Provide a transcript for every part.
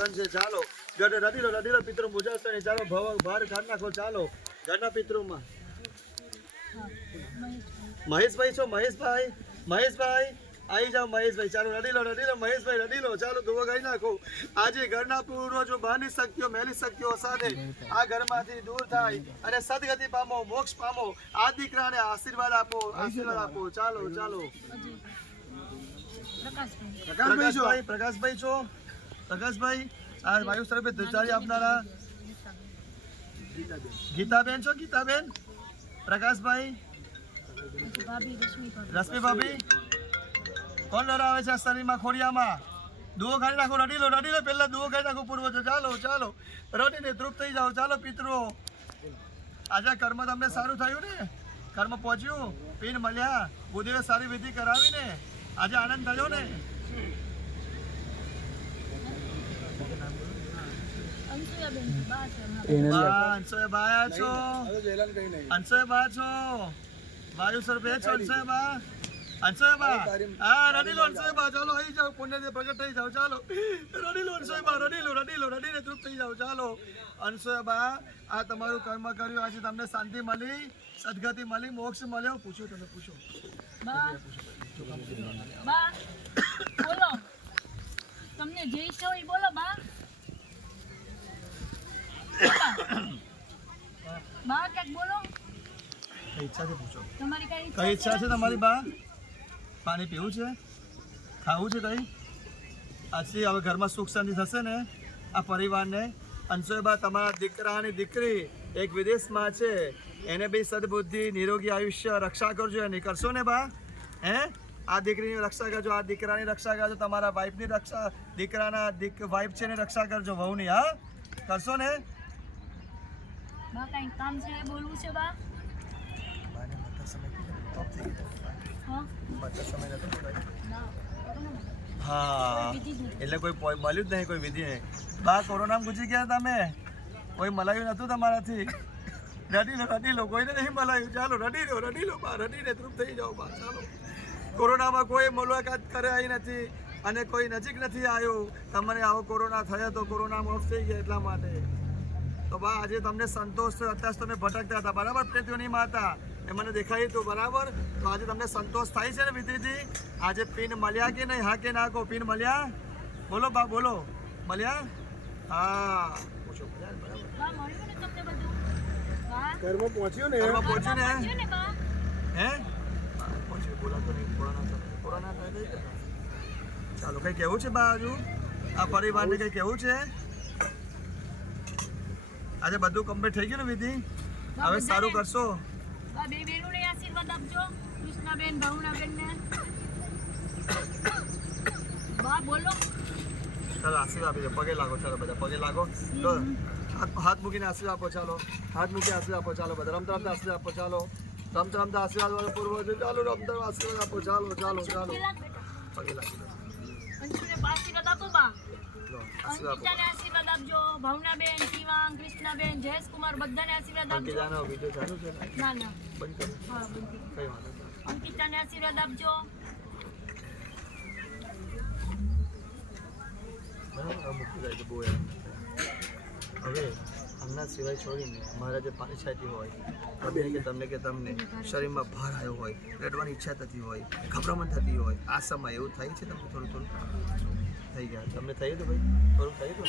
ધન છે ચાલો રડી લો પિતૃ મુજાસની ચાલો ભાર કાઢ નાખો ચાલો ઘરના પિતૃમાં મહેશભાઈ છો મહેશભાઈ આવી જાઓ મહેશભાઈ ચાલો રડી લો મહેશભાઈ રડી લો ચાલો દુવો ગાઈ નાખો આજે ઘરના પૂર્વજો બહારની શક્તિઓ મેલી શક્તિઓ સાથે આ ઘરમાંથી દૂર થાય અને સદગતિ પામો મોક્ષ પામો આ દીકરાને આશીર્વાદ આપો ચાલો પ્રકાશભાઈ આ વાયુ સ્વરૂપે ધ્રુજારી આપનારા ગીતાબેન છો પ્રકાશભાઈ રશ્મિ ભાભી કોણ લડાવે છે શરીરમાં ખોડિયામાં દુઓ ખાઈ નાખો રડી લો પહેલા દુઓ ખાઈ નાખો પૂર્વજો ચાલો રડીને તૃપ્ત થઈ જાઓ ચાલો પિતૃઓ આજે કર્મ તમને સારું થયું ને કર્મ પહોંચ્યું પીન મળ્યા બુદ્ધિએ સારી વિધિ કરાવી ને આજે આનંદ થયો ને અંશોબા છો વાયુ સ્વરૂપે છો અંશોબા હા રડી લો અંશોબા ચાલો આવી જાઓ પુણ્યથી પ્રગટ થઈ જાઓ ચાલો રડી લો અંશોબા રડીને તૃપ્ત થઈ જાઓ ચાલો અંશોબા આ તમારું કર્મ કર્યું આજે તમને શાંતિ મળી સદગતિ મળી મોક્ષ મળ્યો પૂછો બોલો તમને જે ઈચ્છા હોય બોલો બા ક્યાંક બોલો ઈચ્છા છે પૂછો તમારી કઈ ઈચ્છા છે તમારી બા પાણી પીવું છે ખાવું છે કઈ આજથી હવે ઘરમાં સુખ શાંતિ થશે ને આ પરિવારને અંશોબા તમારા દીકરાની દીકરી એક વિદેશમાં છે એને બી સદબુદ્ધિ નિરોગી આયુષ્ય રક્ષા કરજો એની કરશો ને બા હે આ દીકરીની રક્ષા કરજો આ દીકરાની રક્ષા કરજો તમારા વાઈફની રક્ષા દીકરાના વાઈફ છે ને રક્ષા કરજો વહુની હા કરશો ને બા કઈ કામ છે બોલવું છે બા હા એટલે કોઈ મળ્યું જ નહીં કોઈ વિધિ નહીં બા કોરોનામાં ગુજરી ગયા તમે કોઈ મલાયું નતું તમારાથી રડી લો કોઈને નહીં મલાયું ચાલો રડી લો બા રડીને તૃપ્ત થઈ જાઓ બા ચાલો કોરોનામાં કોઈ મુલાકાત કરાઈ નથી અને કોઈ નજીક નથી આવ્યું તમને આવો કોરોના થયો તો કોરોનામાં ઓફ થઈ ગયા એટલા માટે તો બા આજે તમને સંતોષ થયો અત્યાર તમે ભટકતા હતા બરાબર પ્રેતીઓની માતા એ મને દેખાયું હતું બરાબર તો આજે તમને સંતોષ થાય છે ને વિધિજી આજે પિન મળ્યા કે નહીં હા કે ના કહો પિન મળ્યા બોલો બા બોલો મળ્યા હા પૂછો ઘરમાં પહોંચ્યું ને હે પહોંચ્યું બોલાતો નહીં કોરોના થાય ચાલો કઈ કેવું છે બા હજુ આ પરિવારને કઈ કેવું છે આજે બધું કમ્પ્લીટ થઈ ગયું ને વિધિ હવે સારું કરશો બે બેનોને આશીર્વાદ આપજો કૃષ્ણાબેન ભાવનાબેન ને બા બોલો ચાલો આશીર્વાદ આપી દો પગે લાગો ચાલો બધા પગે લાગો તો હાથ મૂકીને આશીર્વાદ આપો ચાલો હાથ મૂકી આશીર્વાદ આપો ચાલો બધા રમતા આશીર્વાદ આપો ચાલો રમતા આશીર્વાદ વાળો પૂર્વજો ચાલો રમતા આશીર્વાદ આપો ચાલો પગે લાગી દો અંશુને આશીર્વાદ આપો બા અંકિતાને આશીર્વાદ આપજો ભાવનાબેન શિવાંગ કૃષ્ણાબેન જયેશકુમાર બધાને આશીર્વાદ આપજો અંકિતાનો વિડિયો ચાલુ છે ના બંધ કરો હા બંધ કઈ વાંધો નહીં અંકિતાને આશીર્વાદ આપજો બરાબર મૂકી જાય તો બહુ હવે હમણાં સિવાય છોડીને મારા જે પાણી છાંટી હોય તમને શરીરમાં ભાર આવ્યો હોય રડવાની ઈચ્છા થતી હોય ગભરામણ થતી હોય આ સમય એવું થાય છે તમને થોડું થઈ ગયા તમને થયું હતું ભાઈ થોડું થયું હતું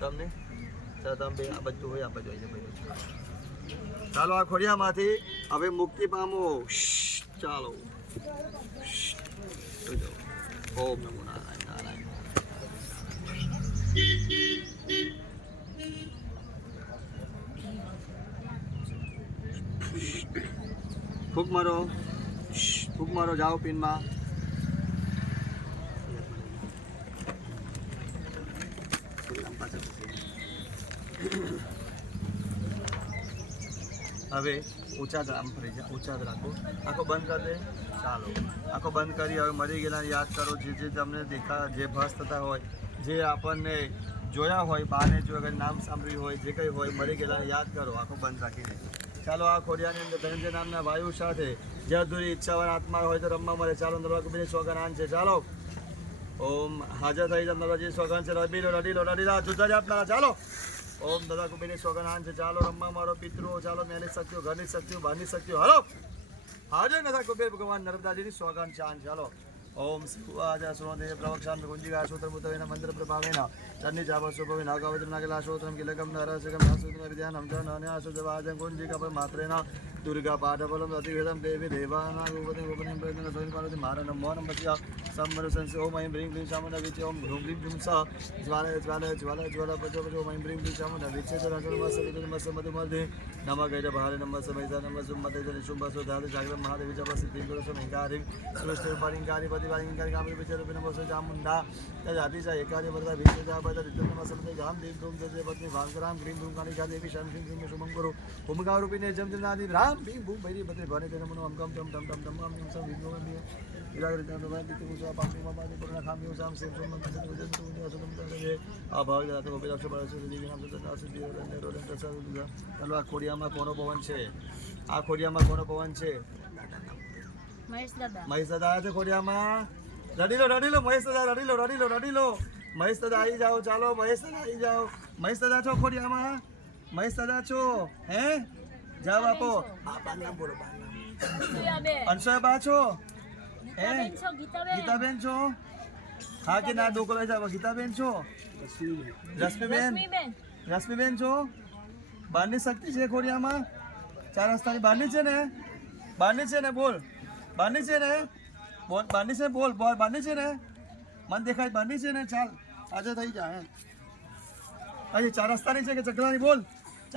તમને ચાલો તમે આ બધું હોય આ બધું હોય ભાઈ ચાલો આ ખોડિયામાંથી હવે મુક્તિ પામો ચાલો ઓમ નમો નારાયણ ફૂંક મારો જાઓ પિનમાં હવે ઊંચા આમ ફરી જાય ઊંચા રાખો આંખો બંધ કરી દે ચાલો આંખો બંધ કરી હવે મરી ગયેલા યાદ કરો જે તમને જે ભસ થતા હોય જે આપણને જોયા હોય બહારને જો અગર નામ સાંભળ્યું હોય જે કંઈ હોય મરી ગયેલાને યાદ કરો આંખો બંધ રાખીને ચાલો આ ખોડિયાની અંદર ધનંજય નામના વાયુ સાથે જે અધૂરી ઈચ્છાવાળા આત્મા હોય તો રમવા મળે ચાલો નરવા કુબીની સોગન આન છે ચાલો ઓમ હાજર થઈ જાવ દાદાજી સોગન છે રડી લો જુદા જ આપના ચાલો ઓમ દાદા કુબેરની સોગન આન છે ચાલો રમવા મારો પિતૃઓ ચાલો મેની શક્તિઓ ઘરની શક્તિઓ બહારની શક્તિઓ હાલો હાજર દાદા કુબેર ભગવાન નર્મદાજીની સોગન ચાન ચાલો ઓમ શિવાજા સુરદેવ પ્રવક્ષામ ગુંજીગા સૂત્ર મુતવેન મંત્ર પ્રભાવેન ચન્ની જાવ સુભવે નાગાવદ્ર નાગલા સૂત્રમ કિલકમ નરસકમ નાસુદ્ર વિદ્યાનમ જન અન્યાસુદવાજં ગુંજીકા પર માત્રેન દુર્ગા પાઠબલમ અતિવેદમ દેવી દેવાના ગોપતિ ગોપતિમ પ્રયત્ન સોઈન પાર્વતી મારા નમો નમસ્યા સમર સંસ ઓમ ઐં બ્રીં ક્લીં ચામુંડા વિચે ઓમ હ્રૂં ક્લીં ક્લીં સ જ્વાલય પચો પચો ઓમ ઐં બ્રીં ક્લીં ચામુંડા વિચે ચરાચરમસ્સ વિદુર્મસ્સ મધુમર્ધે નમઃ ગૈર ભારે નમઃ સમયસા નમઃ સુમતે જન શુંભસો ધારે જાગ્રમ મહાદેવ જપ સિદ્ધિ ગુરુ સમયકારી સૃષ્ટિ પારિંકારી પતિવારિંકારી કામરી વિચે રૂપિ નમઃ ચામુંડા તજાતિ सा एकादि वरदा विचे जा बदा रिद्धम नमः समते जाम देव धूम जय पत्नी भास्कराम ग्रीं धूम कालिका देवी शाम श्रीं श्रीं शुभं करो ओमकार रूपिणे जम जनादि राम भीम भूम भैरी भद्रे भणे तेन मनो हम कम तम तम तम तम हम सम विघ्नो बंदिये इलागरितं भगवान दिते मुसा पापी ममादि पुरना खामी उसाम सेव सोम मंत्र वजन तु असुतम तरे आ भाग जाते को बिलाक्ष बरस देवी नाम सदा सिद्धि रंडे रोडे प्रसाद तलवा खोडियाમાં કોનો પવન છે આ ખોડિયામાં કોનો પવન છે મહેશ દાદા આવ્યા છે ખોડિયામાં રડી લો મહેશ દાદા રડી લો મહેશ દાદા આવી જાઓ ચાલો મહેશ દાદા આવી જાઓ મહેશ દાદા છો ખોડિયામાં મહેશ દાદા છો હે જાવ આપો બાપા નામ બોલો અંશુબા છો હે ગીતાબેન છો હા કે ના ડોકો લઈ જાવ ગીતાબેન છો રશ્મિબેન છો બહારની શક્તિ છે ખોડિયામાં ચાર રસ્તાની બહારની છે ને બોલ બહારની છે ને બોલ બહારની છે બોલ બહારની છે ને મન દેખાય બહારની છે ને ચાલ આજે થઈ જાય હજી ચાર રસ્તાની છે કે ચકલાની બોલ